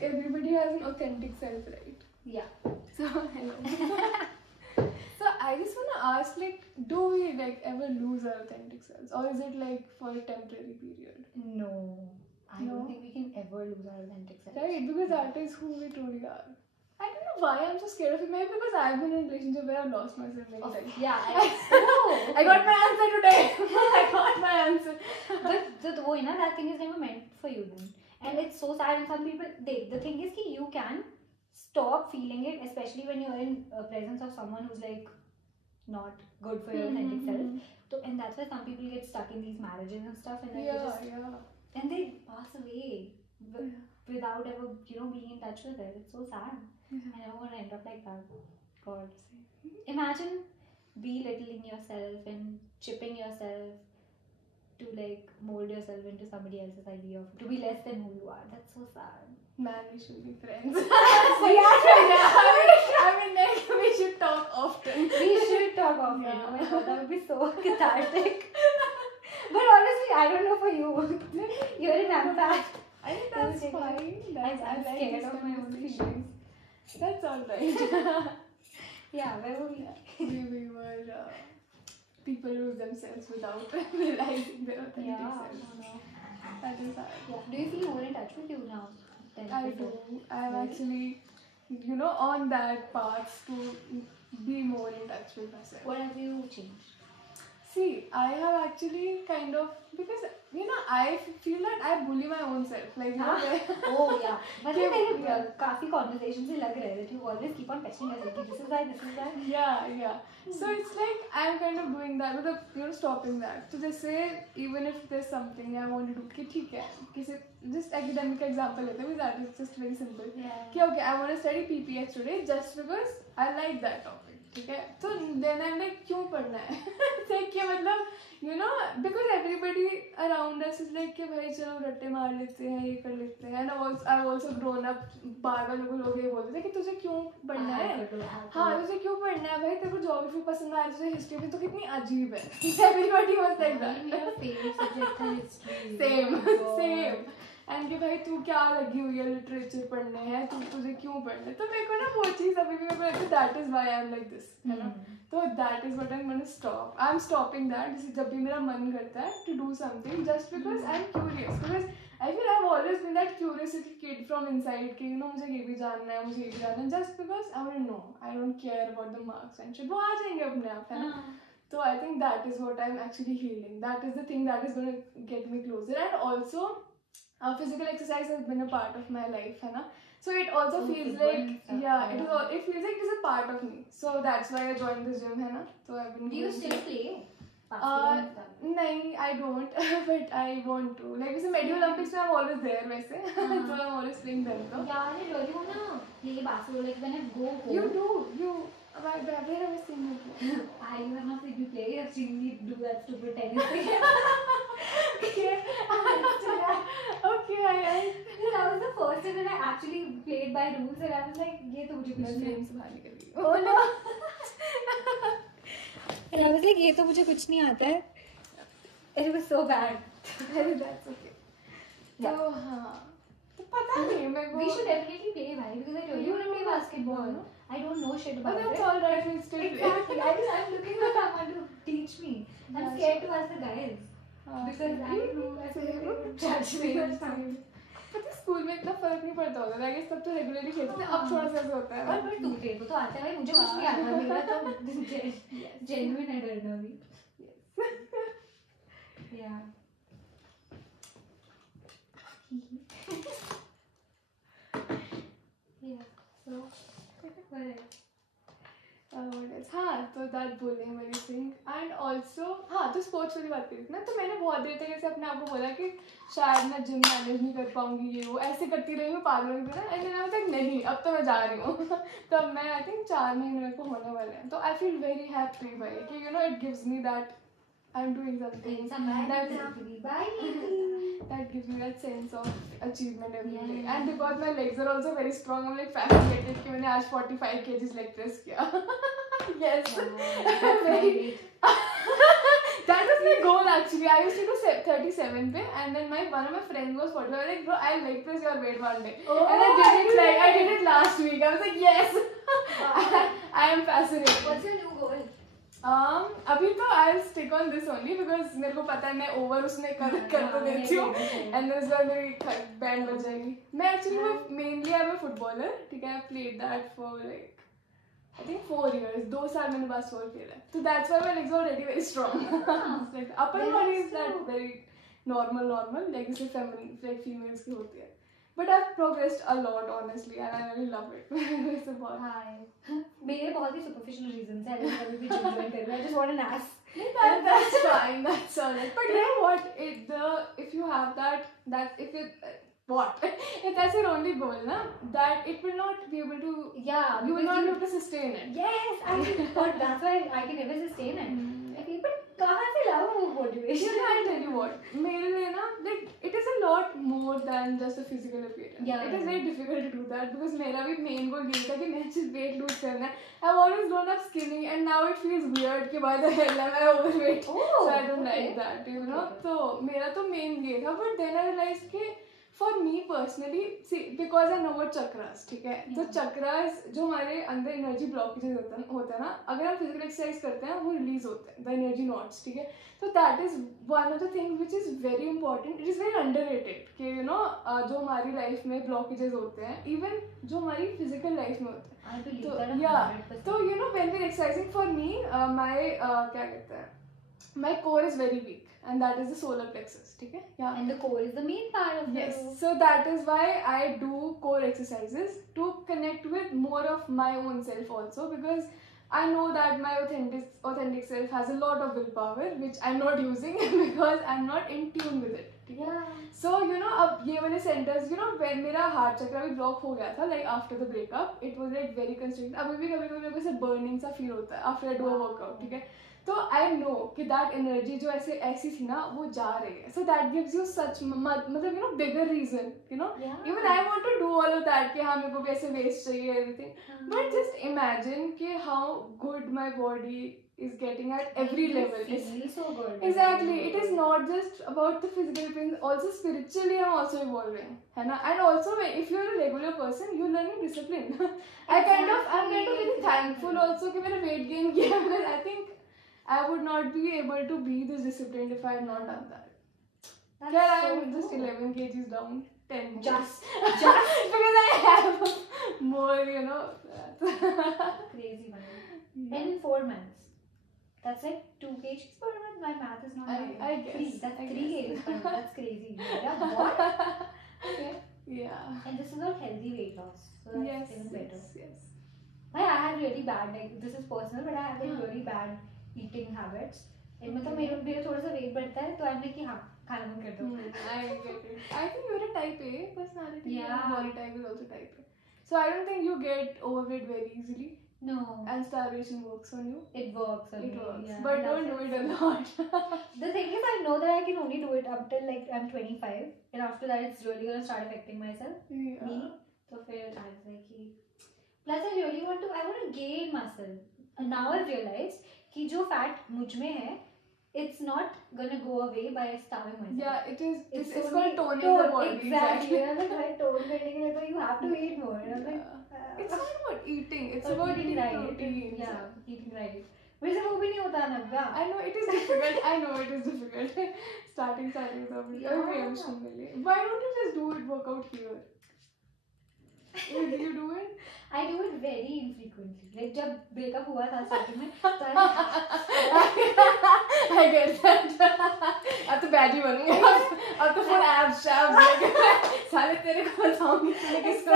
like everybody has an authentic self, right? Yeah. So hello. So I just wanna ask, like, do we like ever lose our authentic selves, or is it like for a temporary period? No. I No? don't think we can ever lose our authentic self. Right, because that is who we truly are. I don't know why I'm so scared of it. Maybe because I've been in a relationship where I've lost myself many times. Yeah. I got my answer today. I got my answer. But the way na, that thing is never meant for you then. And it's so sad. And some people, the thing is that you can stop feeling it, especially when you're in presence of someone who's like not good for your authentic self. So, and that's why some people get stuck in these marriages and stuff, and then and they pass away without ever, being in touch with it. It's so sad. I never want to end up like that. God. Imagine belittling yourself and chipping yourself to like mold yourself into somebody else's idea of to be less than who you are. That's so sad. Man, we should be friends. I mean, like, we should talk often. We should talk often. Yeah. Oh my god, that would be so cathartic. But honestly, I don't know for you. You're an empath. I think that's fine. I'm like scared of my own feelings. That's alright. Yeah, where were we? We were people lose themselves without realizing their authentic selves. No. That is hard. Yeah. Do you feel more in touch with you now? I do. I'm actually, on that path to be more in touch with myself. What have you changed? See, I have actually kind of, because, I feel that I bully my own self. Like, Oh, yeah. But then there are काफी conversations से लग रहे that you always keep on pestering yourself. This is why. Yeah. So it's like, I'm kind of doing that, but stopping that. So just say, even if there's something I want to do, कि ठीक है, just academic example लेते हैं, because that is just very simple. Yeah. Okay, I want to study PPH today just because I like that topic. ठीक है, तो then I'm like, क्यों पढ़ना है? कि मतलब, because everybody around us is like कि भाई चलो रट्टे मार लेते हैं, ये कर लेते हैं. And I've also grown up, बार लोग ये बोलते थे कि तुझे क्यों पढ़ना है? हाँ, तुझे क्यों पढ़ना है भाई? तेरे को ज्योग्राफी पसंद आ रही है, तुझे हिस्ट्री भी तो कितनी अजीब है. Everybody was like that. Your favorite subject is history. Same. And कि भाई तू क्या लगी हुई है लिटरेचर पढ़ने हैं, तुझे क्यों पढ़ना है. तो मेरे को ना वो चीज़ अभी भी मेरे को that is why I am like this, है ना. तो that is what I am gonna stop. I am stopping that. जैसे जब भी मेरा मन करता है to do something just because I am curious, because I feel I have always been that curiosity kid from inside कि मुझे ये भी जानना है, मुझे ये भी जानना है, just because I want to know. I don't care about the marks and shit, वो आ जाएंगे अपने आप, है ना. So I think that is what I'm actually healing. That is the thing that is going to get me closer. And also physical exercise has been a part of my life, है ना. So it also feels like, it feels like it is a part of me. So that's why I joined this gym, है ना. So I've been. Do you still play? नहीं, I don't, but I want to. Like जैसे Medi Olympics में I'm always there वैसे. So I'm always playing them. So. Yeah, I really wanna play basketball. Like when I go home. You do. Where have I seen you play? I have not seen you play. I've seen you do that stupid tennis thing. Okay. That was the first time that I actually played by rules, and I was like, "ये तो मुझे कुछ नहीं संभालने के लिए." Oh no. And I was like, "ये तो मुझे कुछ नहीं आता है." It was so bad. That's okay. Yeah. तो हाँ. तो पता नहीं मेरे को. We should definitely play, bhai, because I really want to play basketball. I don't know shit about it. But that's all right. We'll still play. Exactly. I'm looking for someone to teach me. I'm scared to ask the guys. Because I don't know if they would judge me or something. पता school में इतना फर्क नहीं पड़ता होता. I guess तब तो regularly खेलते थे. अब थोड़ा सा ऐसा होता है. और तू तेरे को तो आता है भाई, मुझे कुछ नहीं आता. मेरा तो genuine है डरना भी. Yeah. Yeah. So. हाँ, तो दैट bullying वाली थिंग. एंड ऑल्सो हाँ, तो स्पोर्ट्स वाली बात करी थी ना, तो मैंने बहुत देर तक ऐसे अपने आप को बोला कि शायद मैं जिम मैनेज नहीं कर पाऊंगी, ये वो ऐसे करती रही हूँ पागल की तरह. And then I was like नहीं, अब तो मैं जा रही हूँ. तो अब मैं आई थिंक 4 महीने मेरे को होने वाले हैं. तो आई फील वेरी हैप्पी भाई कि it gives me that I'm doing something that gives me that sense of achievement every day. And because my legs are also very strong, I'm like fascinated कि मैंने आज 45 kgs leg press किया. Yes. That was my goal actually. I used to do 37 pe, and then one of my friends was 40. I was like, bro, I'll like press your weight one day. Oh, and I did it last week. I was like, yes. I am fascinated. What's your new goal? अभी तो I'll stick on this only because मेरे को पता है मैं over उसमें कर तो देती हूँ and then उसके बाद मेरी band बज जाएगी. मैं actually mainly I'm a footballer. ठीक है, I played that for like I think 4 years. 2 साल मैंने basketball खेला है. So that's why my legs are already very strong. Like upper body is that very normal like जैसे feminine like females की होती है. But I've progressed a lot honestly and I really love it. It's a lot. मेरे बहुत ही superficial reasons हैं अगर कभी भी gym join करूँ. I just want an ass. That's fine. That's alright. But you know what? If you have that if it what if that's your only goal, na, that it will not be able to. Yeah. You will not be able to sustain it. Yes, but that's why I can never sustain it. Okay, but कहाँ से लाऊँ वो motivation? I'll tell you what. मेरे लिए ना like it is a lot more than just a physical appearance. Yeah. It is very difficult to do that because मेरा भी main goal यही था कि मैं just weight lose करना है. I've always grown up skinny and now it feels weird कि why the hell am I overweight? So I don't like that, you know. तो मेरा तो main ये था, but then I realized कि for me personally, see, because I know what chakras, ठीक है, तो chakras जो हमारे अंदर energy blockages होता है ना, अगर हम physical exercise करते हैं वो release होते हैं, the energy knots, ठीक है, तो that is one of the things which is very important. It is very underrated कि you know जो हमारी life में blockages होते हैं, even जो हमारी physical life में होते हैं, I believe तो that 100%. yeah, तो you know when we're exercising, for me my क्या कहते हैं, my core is very weak. And that is the solar plexus, ठीक है? Yeah. And the core is the main part of yes. the. So that is why I do core exercises to connect with more of my own self also, because I know that my authentic self has a lot of willpower which I'm not using because I'm not in tune with it. Yeah. So you know अब ये वाले centers, you know when मेरा heart chakra भी block हो गया था, like after the breakup, it was like very constricted. अभी भी कभी मेरे को ऐसे burning सा feel होता है after I do a workout, ठीक है? तो I know कि that energy जो ऐसी थी ना वो जा रही है. So that gives you such मतलब you know bigger reason, you know. Yeah. Even I want to do all of that कि हाँ मेरे को भी ऐसे waist चाहिए everything. But just imagine कि how good my body is getting at every level. It feels so good. Exactly. It is not just about the physical appearance. Also spiritually, I'm also evolving, है ना? And also, if you're a regular person, you're learning discipline. I'm kind of really thankful also कि मैंने weight gain किया because I think I would not be able to be this disciplined if I had not done that. That's Yeah, so I'm just cool. 11 kgs down, 10 more. Just because I have more, you know. crazy man. And in 4 months, that's like 2 kgs per month. My math is not right. I guess. That's I 3 guess. kgs per month. That's crazy. Yeah, what? Okay. Yeah. And this is all healthy weight loss, so that's Yes. even better. Yes. I have really bad, like this is personal, but I have like really bad eating habits. And मतलब मेरा थोड़ा सा weight बढ़ता है तो I'm like कि हाँ खाना बंद कर दो. I get it. I think you're a type A personality. Yeah. Body type is also type A. So I don't think you get overweight very easily. No. And starvation works on you. It works on It me. works. Yeah. But don't do it a lot. The thing is, I know that I can only do it up till like I'm 25, and after that it's really gonna start affecting myself. Yeah. Me. So फिर I was like कि plus I really want to gain muscle. And now I've realized कि जो fat मुझ में है, it's not gonna go away by starving myself. Yeah, it is. It's only called toning the body. Exactly. I'm like, भाई tone करने के लिए तो you have to eat more. And I'm like, It's not about eating. It's about eating right. protein. Yeah, eating right. मेरे से वो भी नहीं होता ना. I know it is difficult. I know it is difficult. starting so emotionally. Why don't you just do it? Work out here. Did you do it? I do it very infrequently. Like जब breakup हुआ था starting में, I get that. अब तो baddie बनूंगी. अब तो full abs साले तेरे को बताऊंगी तूने किसको.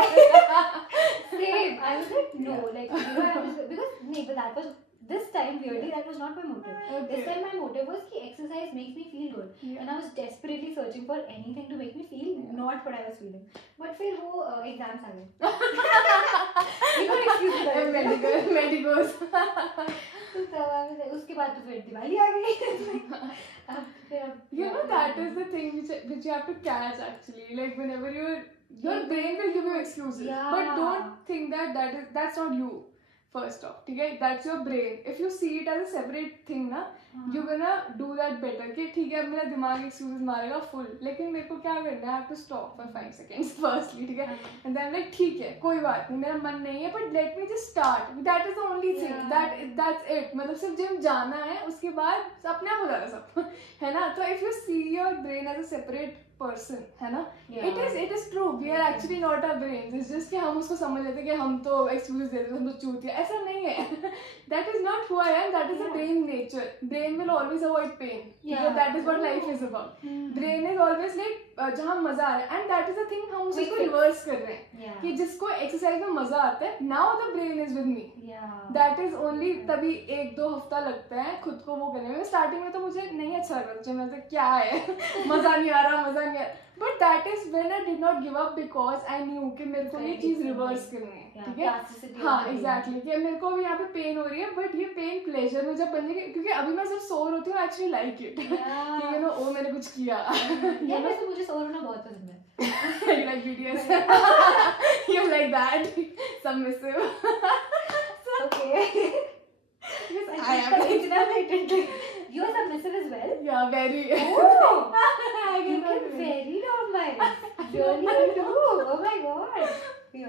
Same. I was like no, like you know, I was, because no, but that was this time weirdly that was not my motive. Okay. This time my motive was कि exercise makes me feel good, Yeah. and I was desperately searching for anything to make me feel not what I was feeling. But फिर वो exams आ गए. You could excuse that. Medicals. तो तब I was like उसके बाद तो फिर दिवाली आ गई. You know that is the thing which you have to catch actually. Like whenever your brain will give you excuses, Yeah. but don't think that's not you. first off, ठीक है, that's your brain. If you see it as a separate thing ना, you're gonna do that better. कि ठीक है अब मेरा दिमाग excuses मारेगा full, लेकिन मेरे को क्या करना है, I have to stop for 5 seconds firstly, ठीक है, and then like ठीक है कोई बात नहीं, मेरा मन नहीं है, but let me just start. That is the only thing. That's it. मतलब सिर्फ जिम जाना है, उसके बाद अपने आप हो जाएगा सब, है ना. तो if you see your brain as a separate person, है ना, it is true. We are actually not our brains. It's just कि हम उसको समझ लेते हैं कि हम तो excuse देते हैं, हम तो चूतिया. ऐसा नहीं है. That is not who I am. That is the brain nature. Brain will always avoid pain. Yeah. That is what life is about. Brain is always like जहाँ मजा आ रहा है, and that is the thing हम उसको reverse कर रहे हैं कि जिसको exercise में मजा आता है, now the brain is with me. That is only तभी 1-2 हफ्ता लगता है खुद को वो करने में. स्टार्टिंग में तो मुझे नहीं अच्छा लग रहा, मैं क्या है मजा नहीं आ रहा. But that is when I did not give up because I knew कि मेरे को ये चीज रिवर्स करनी है, ठीक है. हाँ exactly, कि मेरे को अभी यहाँ पे पेन हो रही है, बट ये पेन प्लेजर में जब बन जाएगी, क्योंकि अभी मैं सिर्फ सोर होती हूँ, एक्चुअली लाइक इट, कि नो ओ मैंने कुछ किया. वैसे मुझे सोर होना बहुत पसंद है. You like BTS? You like that? Submissive. Okay. I am. You are submissive as well? Yeah, very. Oh, you can very normalize. Really you do. Oh my god.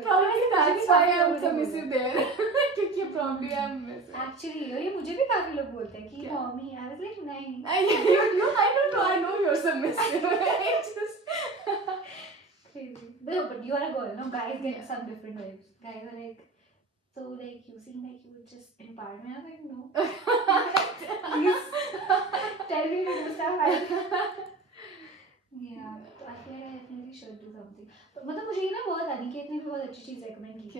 Probably that's why I am submissive there. क्योंकि probably I am submissive. Actually, ये मुझे भी काफी लोग बोलते हैं कि mommy, I was like नहीं. I don't know. I know you're submissive. It's just crazy. But you are a girl, no? Guys get some different vibes. Guys are like, so like you seem like you would just empower me. I'm like, no. Please tell me to do stuff. Yeah, तो I feel like I definitely should do something. मतलब मुझे ना बहुत अनिकेत ने भी बहुत अच्छी चीज recommend की थी.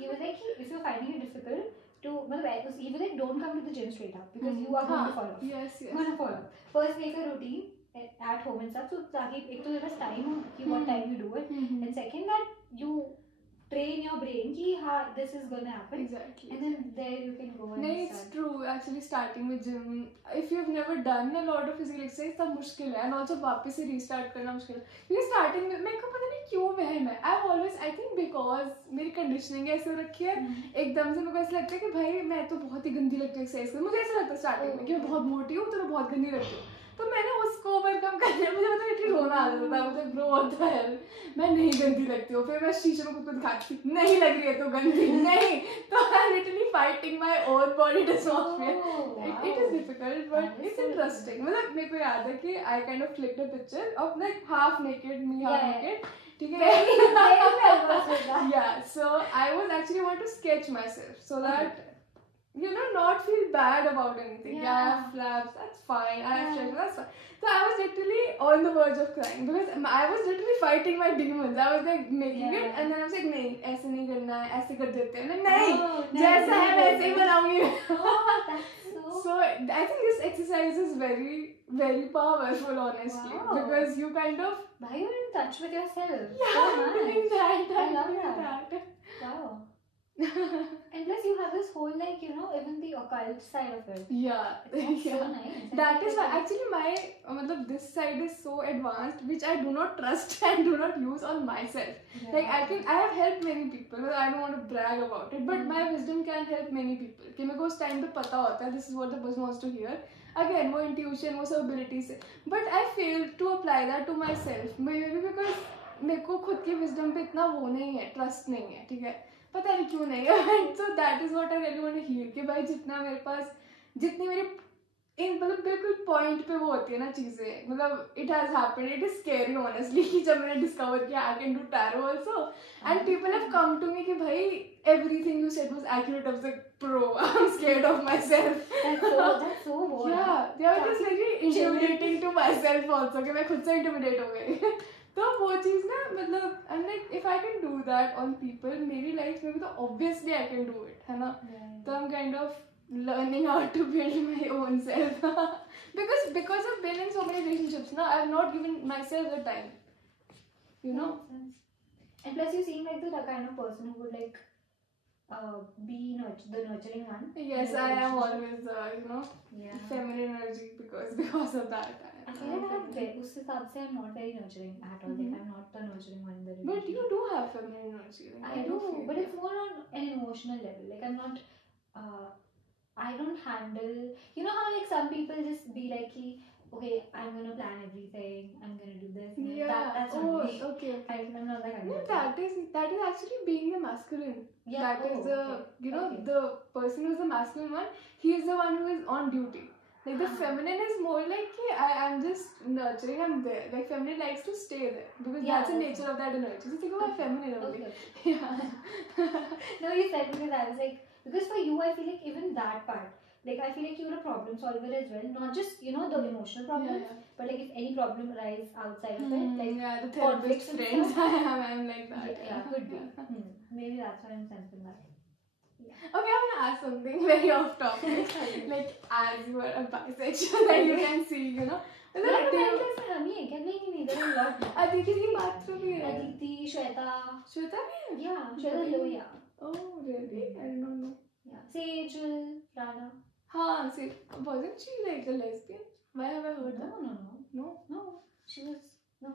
He was like, if you're finding it difficult to मतलब he was like, don't come to the gym straight up because you are going to fall off. Yes. Going to fall off. First make a routine at home and stuff. So ताकि एक तो तेरे पास time हो कि what time you do it, and second that you train your brain कि हाँ this is gonna happen. Exactly. And then there you can go and नहीं, it's true. Actually, starting with gym, if you've never done a lot of physical exercise, तब मुश्किल है. और जब वापस से restart करना मुश्किल है. क्योंकि starting में मेरे को पता नहीं क्यों वहम है. I've always, I think because मेरी conditioning ऐसे हो रखी है, एकदम से मेरे को ऐसा लगता है कि भाई मैं तो बहुत ही गंदी लगती हूँ exercise करना. मुझे ऐसा लगता है starting में कि मैं बहुत मोटी हूँ तो मैं बहुत गंदी लगती हूँ. तो मैंने उसको ओवरकम करने मुझे मतलब इतनी रोना आ जाता था. मुझे ब्रो होता है मैं नहीं गंदी लगती हूँ. फिर मैं शीशे में खुद को दिखाती नहीं लग रही है तो गंदी नहीं. तो I am literally fighting my own body dysmorphia. It is difficult but it's interesting. मतलब मेरे को याद है कि I kind of clicked a picture of like half naked me half naked. ठीक है. Yeah, so I was actually want to sketch myself so that you know not feel bad about anything. Yeah, I have flaps, that's fine. I have chest, that's fine. So I was literally on the verge of crying because I was literally fighting my demons. I was like making it and then I was like नहीं ऐसे नहीं करना है, ऐसे कर देते हैं. नहीं जैसा है वैसे ही बनाऊंगी. So I think this exercise is very very powerful honestly because you kind of you're in touch with yourself. Yeah, so I'm doing that. I love that. Wow. And plus you have this whole like even the occult side of it. Yeah. So nice. That is why actually my this side is so advanced which I do not trust and do not use on myself. Like I have helped many people but I don't want to brag about it but my wisdom can help many people. कि मेरे को उस time पे पता होता है this is what the person wants to hear. Again वो intuition वो सब abilities है but I failed to apply that to myself maybe because मेरे को खुद की wisdom पे इतना वो नहीं है, trust नहीं है. ठीक है, पता नहीं क्यों नहीं है. So that is what I really want to hear कि भाई जितना मेरे पास जितनी मेरी मतलब बिल्कुल पॉइंट पे वो होती है ना चीजें. मतलब it has happened. It is scary honestly कि जब मैंने डिस्कवर किया I can do tarot also and people have come to me कि भाई everything you said was accurate. I was like, bro, I'm scared of myself. That's so boring. Yeah, they were just very intimidating to myself also कि मैं खुद से intimidate हो गई. तो वो चीज ना मतलब I'm like if I can do that on people मेरी लाइफ में भी तो obviously I can do it है ना. तो I'm kind of learning how to build my own self because of building so many relationships now I have not given myself the time and plus you seem like the kind of person who would like be the nurturing one. Yes, I am always feminine energy because of that. I feel like उस हिसाब से I'm not very nurturing at all. Like I'm not the nurturing one in the relationship. But you do have feminine energy. I do, but it's more on an emotional level. Like I'm not I don't handle, you know how like some people just be like, okay, I'm gonna plan everything, I'm gonna do this. Yeah. That's Oh, not me. okay. I'm not that kind No, of person. that is actually being the masculine. Yeah. That is the Okay. you know Okay. the person who's the masculine one. He is the one who is on duty. Like the feminine is more like I'm just nurturing. I'm there. Like feminine likes to stay there because Yeah, that's the that's nature of that energy. So think about feminine only. Okay. Yeah. No, you said because I was like, because for you, I feel like even that part, like I feel like you're a problem solver as well, not just the emotional problems, Yeah. but like if any problem arises outside of it, like Yeah, the conflicts therapist and friends. stuff. I'm like that. Yeah, could be. Maybe that's why I'm sensing that. Okay, I'm gonna ask something very off topic. Like as you are a bisexual, like you can see, Like हम ही हैं क्या? नहीं, there are a lot. Aditi की बात तो भी है. Aditi, Shweta. Shweta भी है? Yeah, Shweta Loya. Oh, really? I don't know. Yeah, Sejal, Rana. हाँ, see, wasn't she like a lesbian? Why have I heard that? No. She was no.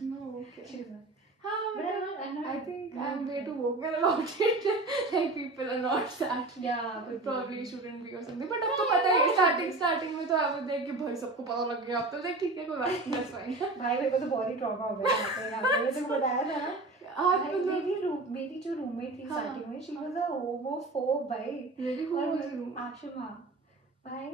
No, okay. She was not. But I'm not. I think I'm way too vocal about it. Like people are not that. Yeah, Probably shouldn't be or something. But अब तो पता है starting में तो I was like कि भाई सबको पता लग गया अब तो like ठीक है कोई बात नहीं that's fine. भाई मेरे को तो बहुत ही trauma हो गया यहाँ पे मैंने तुमको बताया था ना. मेरी जो roommate थी starting में she was a homophobe भाई. Really? Who was your roommate? Ashma. भाई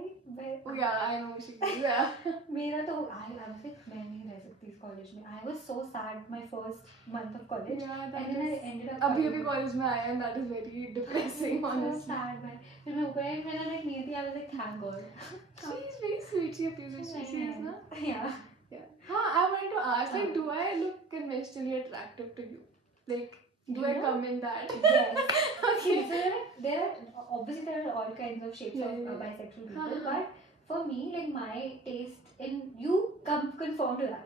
Oh yeah, I know she is. Yeah. मेरा तो I was like मैं नहीं रह सकती इस कॉलेज में. I was so sad my first month of college. Yeah, and then I ended up अभी कॉलेज में आया and that is very depressing honestly. So sad man. फिर मैं ऊपर आई मैंने like नीति I was like thank God. She is very sweet. She appears like she is, na? Yeah. हाँ, I wanted to ask like do I look conventionally attractive to you? Like do I come in that? Yes. Okay. So there are obviously there are all kinds of shapes of bisexual people, but for me, like my taste in you conform to that.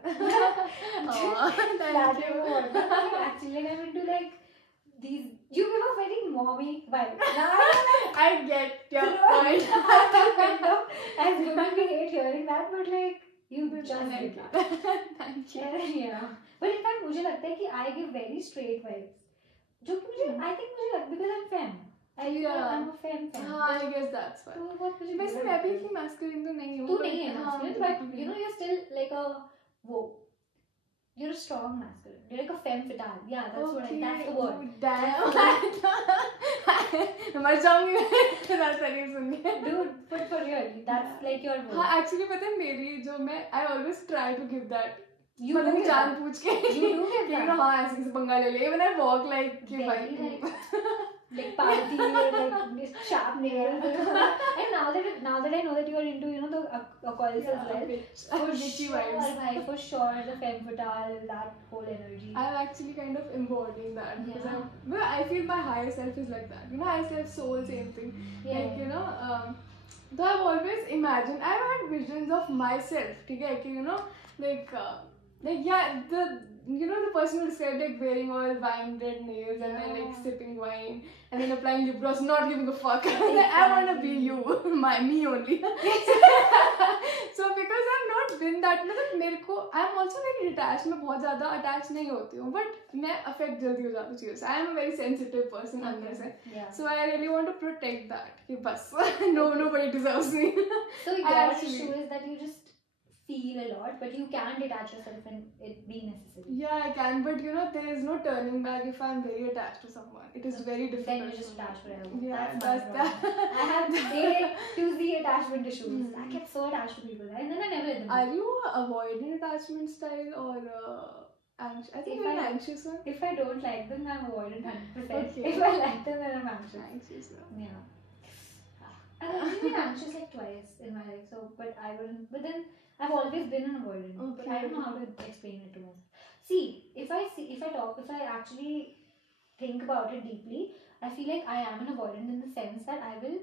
That you want. Actually, like I'm into like these. You give a very mommy vibe. I get your point. As women, we hate hearing that, but like you just give that. Thank you. Yeah. But in fact, मुझे लगता है कि I give very straight vibes. जो कि मुझे I think मुझे लगता because I'm femme. I'm a femme. हाँ, I guess that's why. तो बहुत मुझे वैसे मैं भी इतनी masculine तो नहीं हूँ. तू नहीं है masculine, but you're still like a you're a strong masculine. You're like a femme fatale. Yeah, that's the word. Damn. मर जाऊंगी मैं तारीफ सुन के. Dude, but for real, that's like your word. हाँ, actually पता है मेरी जो मैं I always try to give that. You do give जान पूछ के. You do give that. हाँ, ऐसे से पंगा ले ले. When I walk like कि भाई. Like party like sharp nails. And now that I know that you are into the occults as well. For witchy vibes. For sure, the femme fatale, that whole energy. I'm actually kind of embodying that because I feel my higher self is like that. Higher self, soul, same thing. Yeah. Like though I've always imagined, I've had visions of myself. Okay, the person who described like wearing all wine red nails and then like sipping wine and then applying lip gloss, not giving a fuck. I wanna be you, me only. So because I've not been that, I'm also very detached. मैं बहुत ज़्यादा attached नहीं होती हूँ, but मैं affect जल्दी हो जाती हूँ चीज़ों से. I am a very sensitive person अंदर से. So I really want to protect that. कि बस nobody deserves me. So your issue is that you just feel a lot, but you can detach yourself and it be necessary. Yeah, I can, but there is no turning back if I'm very attached to someone. It is very difficult. Then you just attach forever. Yeah, that's that. I have A-to-Z attachment issues. I get so attached to people, and then I never let them go. Are you avoidant attachment style or anxious? I think you're an anxious one. If I don't like them, I'm avoidant 100%. Okay. If I like them, then I'm anxious. Anxious, yeah. I've been anxious like twice in my life, but I wouldn't. But then I've always been an avoidant, but I don't know how to explain it to myself. See, if I actually think about it deeply, I feel like I am an avoidant in the sense that I will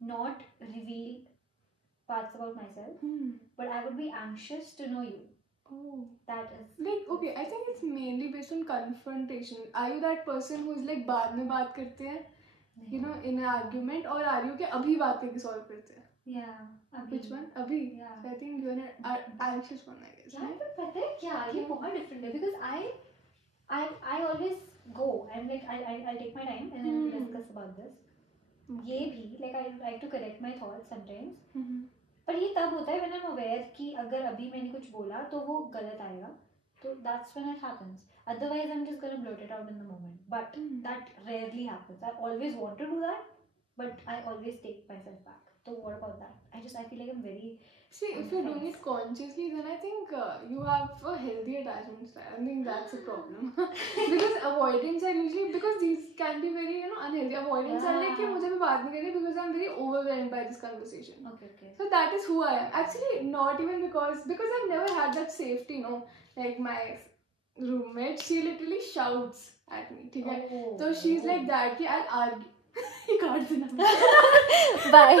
not reveal parts about myself, but I would be anxious to know you. Oh. That is... okay, I think it's mainly based on confrontation. Are you that person who is like बाद में बात करते हैं? In an argument, or are you कि अभी बात करके solve करते हैं? Yeah. Which one? Abhi? Yeah. So I think you're an anxious one, I guess. Yeah, but पता है क्या? ये बहुत different है because I always go. I'm like I'll take my time and then we'll discuss about this. ये भी like I like to correct my thoughts sometimes. Mm-hmm. पर ये तब होता है when I'm aware कि अगर अभी मैंने कुछ बोला तो वो गलत आएगा, तो that's when it happens. Otherwise I'm just gonna blurt it out in the moment. But that rarely happens. I always want to do that, but I always take myself back. So what about that? I feel like I'm very. See, if you're doing it consciously, then I think you have a healthy attachment style. I think that's a problem. Because avoidance are usually, because these can be very, unhealthy. Avoidance are like, मुझे भी बात नहीं करनी because I'm very overwhelmed by this conversation. Okay. So that is who I am. Actually, not even because I've never had that safety, like my roommate, she literally shouts at me. ठीक है? So she's like that कि I'll argue. You can't. Bye.